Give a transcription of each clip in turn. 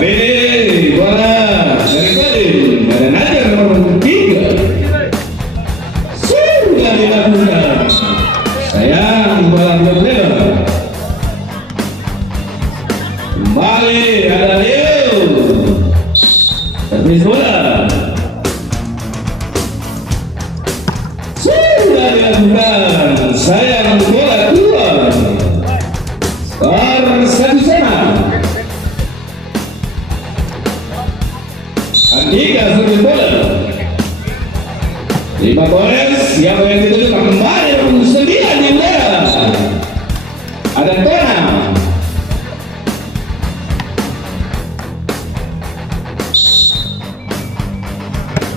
Kali ini bola dari Badin dan Najar nomor 3 sudah dilakukan. Sayang bola berbeda. Kembali ada Leo. Servis bola sudah dilakukan. Sayang bola keluar. Skor 1-1. Andika servis bola 5 Polres siapa yang dituju kembali 9 di udara ada Tona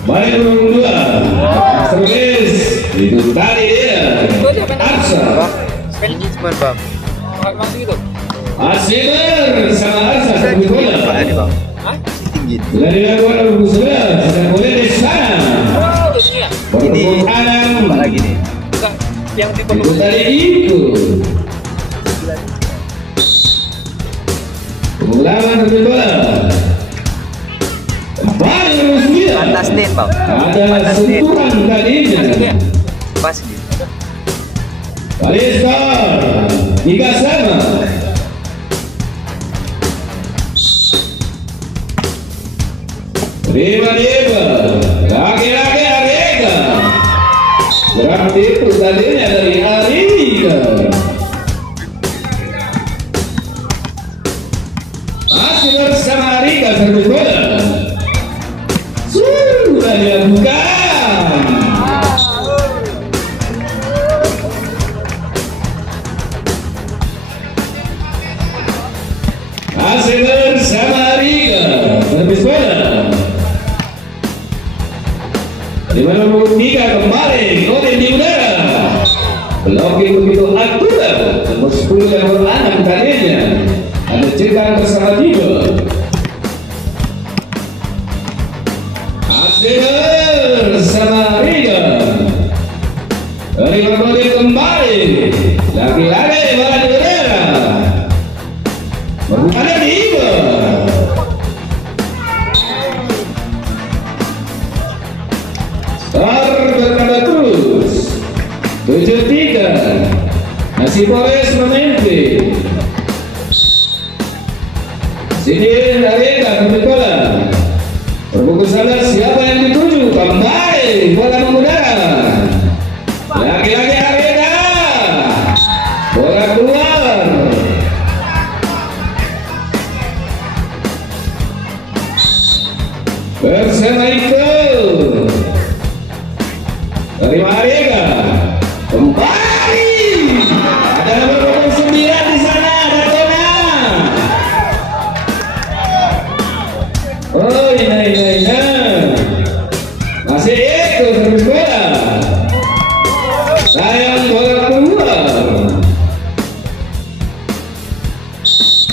balik nomor 2 servis itu tadi dia Arsa Asimer sama Arsa servis bola sudah dilakukan 11 sedang boleh di sana. Ini kanan lagi nih. Yang di itu tadi itu. Pengulangan servis bola. Kembali nomor 9. Tasnin, Bang. Ada sentuhan tadinya. Pas nih. Kali skor 3-1. Lima, laki-laki Arika. Berarti itu tadinya dari Arika. Masih bersama Arika servis bola. Sudah dilakukan. Masih bersama Arika servis bola. 5 nomor 3 kembali Godin di udara blocking begitu akurat nomor 10 dan nomor 6 tadinya ada cekan bersama juga masih bersama Riga 5 Godin kembali laki-laki bola di udara ada di Iba berkata terus 7-3 masih Polres memimpin. Sini Arika servis bola berbungkus sadar siapa yang dituju kembali bola mengudara laki-laki Arika bola keluar bersama itu dari Arika kembali ada nomor 9 di sana ada Tona. Oh ini masih itu servis bola sayang bola keluar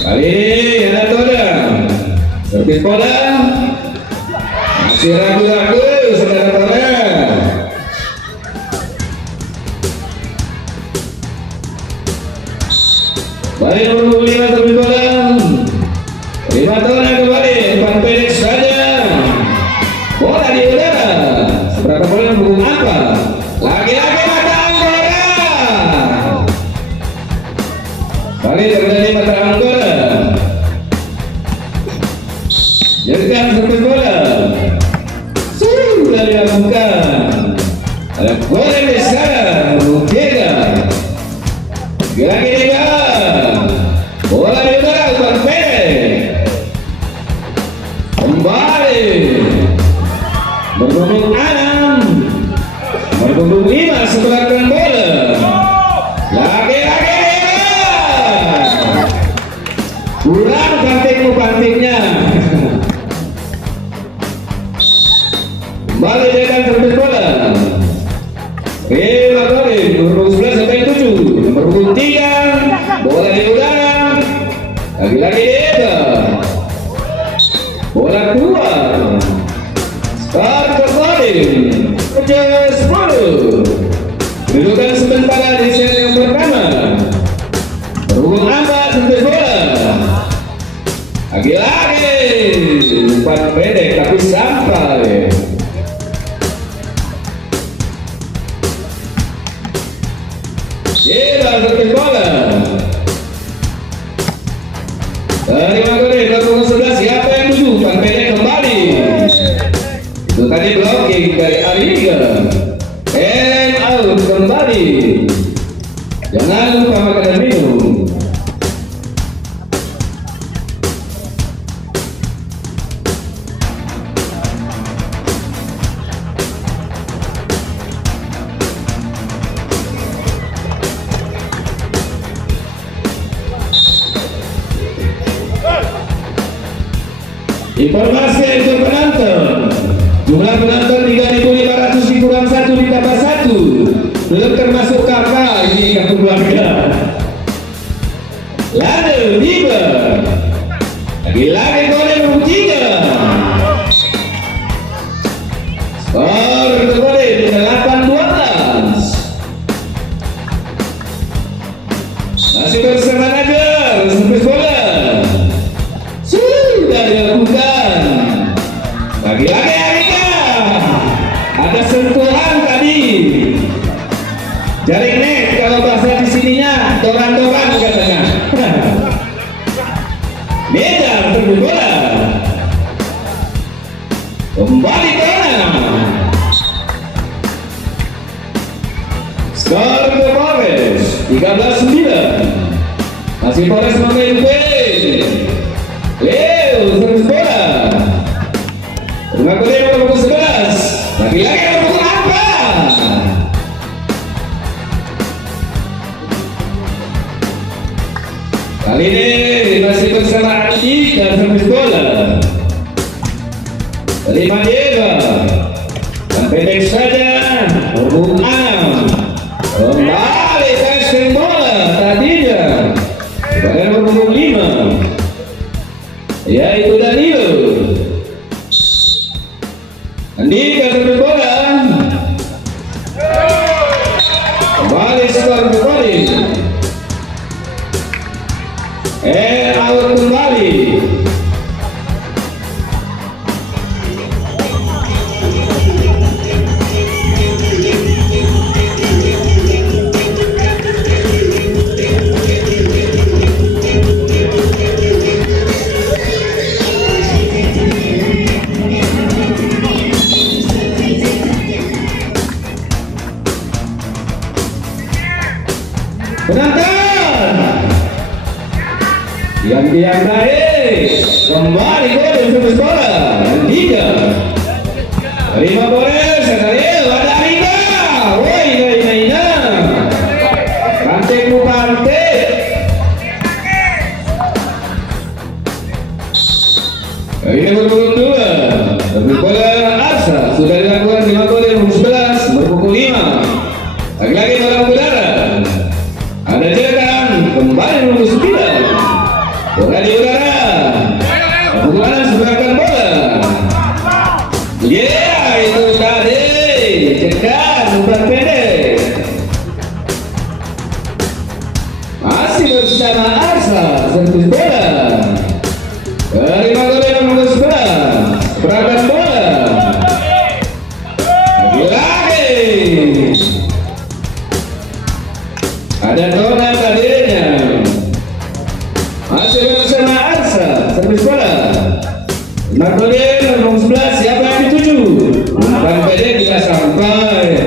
kali ini ada Tona servis bola masih ragu-ragu saudara Tona. Balik nomor 5 servis bola 5 Tona kembali umpan pendek saja bola di udara seberapa bola berhubung apa laki-laki mata Anggora kali terjadi mata Anggora jadikan servis bola sudah dilakukan ada bola di sana Rukega lagi tiga bola di udara umpan pendek kembali berhubung 6 berhubung 5 sebelah kanan bola laki-laki kurang pantiknya kembali dengan servis bola Rima Godin berhubung 11 sampai 7 berhubung 3 bola di udara lagi-lagi dia bola keluar skor kembali 7-10 kedudukan sementara di set yang pertama berhubung 4 servis bola lagi-lagi Gila servis bola. Terima kasih nomor 11. Siapa yang tuju? Umpan pendek kembali. Itu tadi blocking dari Ariga. And out kembali. Jangan lupa makan dan minum. Informasi untuk penonton, jumlah penonton 3.500 dikurang 1 ditambah 1, belum termasuk kakak, ini kartu keluarga. Lalu Liga lagi-lagi golnya nomor 3. Skor kembali 8-12. Masih bersama Nagar, servis bola sudah dilakukan. Lagi-lagi Arika, ada sentuhan tadi. Jaring net kalau bahasa di sininya doran-doran katanya. Beda servis bola. Kembali kanan. Skor ke Polres 13-9. Masih Polres memimpin. Leo servis bola. Terima kasih nomor 11. Lagi-lagi nomor apa? Kali ini masih bersama Andi dan servis bola. Terima Diego. Dan pendek saja. Nomor 6. Kembali testing bola tadinya. Kepada nomor 5. Yaitu Danilo. Andika servis bola. Kembali skor kembali. Out kembali. Penonton yang baik kembali gol servis bola dan 3 terima Boris Ariel ada Arika. Woi Naina Kantek Bupante ini nomor 2 servis bola Arsa sudah dilakukan 5 gol nomor 11 berpukul 5 lagi-lagi bola udara. Ada jelekan kembali nomor 9. Bola di udara. Pukulan seberangkan bola. Itu tadi cekan umpan pendek. Masih bersama Arsa servis bola. Terima kasih nomor 11. Seberangkan bola. Lagi-lagi ada Donat tadinya. Masih bersama Arsa servis bola. Nakoden nomor 11. Siapa yang dituju? Umpan pendek tidak sampai.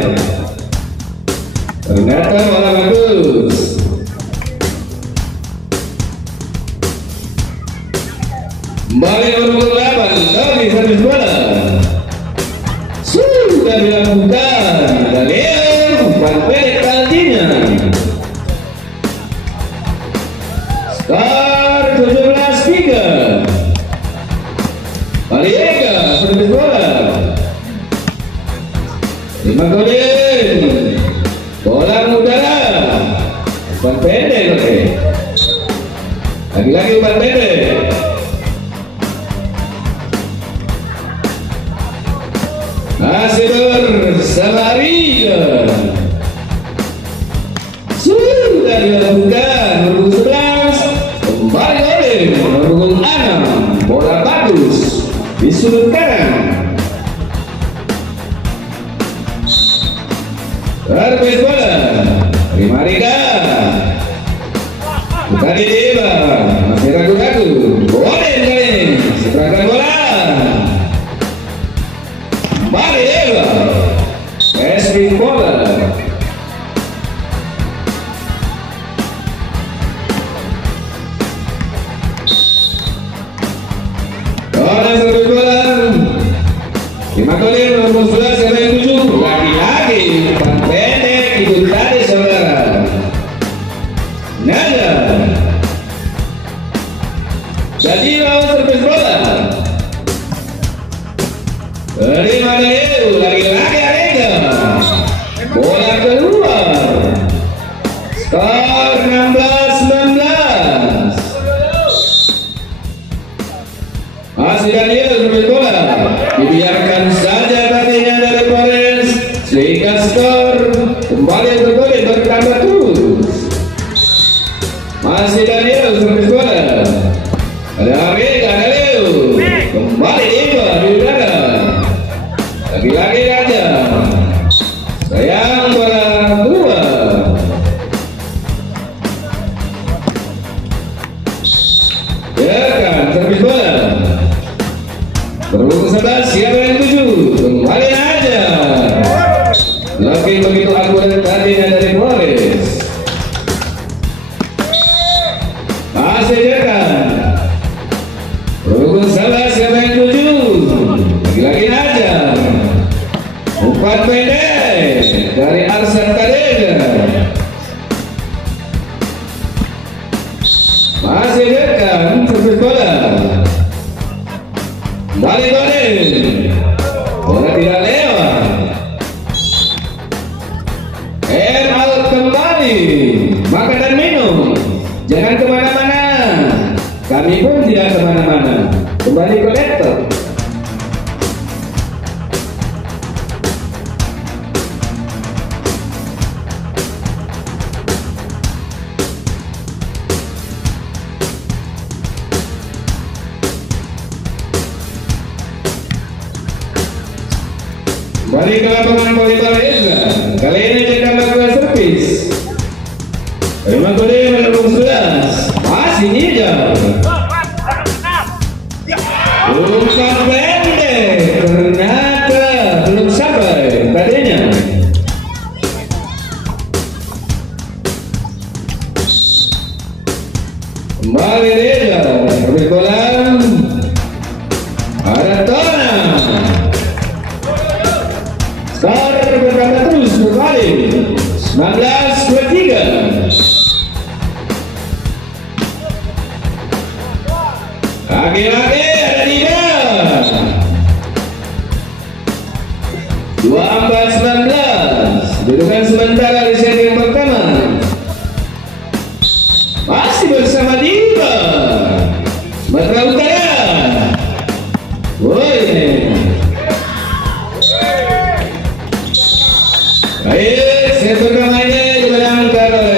Ternyata bola bagus. Kembali nomor 8. Doni servis bola. Sudah dilakukan. Ada Leo. Umpan pendek tadinya. Skor 17-3. Baliega servis bola. 5 golin. Bola udara. Umpan pendek oke. Lagi-lagi umpan pendek. Masih bersama Riga. Sudah dilakukan nomor 11. Kembali oleh nomor 6. Bola bagus di sudut kanan. Servis bola. Terima Riga. Tadi Dewa masih ragu-ragu. Boleh kali ini seberangkat bola. Kembali Dewa. Passing bola. Bola satu bola. 5 kali nomor 11 sampai 7. Lagi-lagi umpan pendek itu tadi saudara. Nada. Jadi lawan servis bola. Terima Leo, lagi-lagi Arega. Bola keluar. Skor 16-19. Masih Daniel servis bola. Dibiarkan saja tadinya dari Flores. Sehingga skor kembali bertambah terus. Masih Daniel servis bola. Ada Arega, ada Leo. Kembali Dewa di udara. Lagi-lagi aja. Sayang bola dua. Ya kan, servis bola. Berhubung 11, siapa yang 7? Kembali aja. Lagi begitu akurat tadinya dari Flores. Masih ya kan. Berhubung 11, siapa yang 7? Lagi-lagi aja. Umpan pendek dari Arsan Kadega. Masih dekat servis bola. Kembali bola tidak lewat. Out kembali. Makan dan minum. Jangan kemana-mana. Kami pun tidak kemana-mana. Kembali ke laptop. Kembali ke lapangan volleyball Ezra. Kali ini kita melakukan servis. Terima kasih menurut 11. Masih hijau. Umpan pendek. Ternyata belum sampai tadinya. Kembali Ezra. Servis bola. Ada Tona. Skor bertambah terus kembali 19-23. Lagi-lagi ada Dida. 24-19. Dudukan sementara di set yang pertama. Masih bersama Dida. Sumatera Utara. Woi. Baik, set pertama ini dimenangkan oleh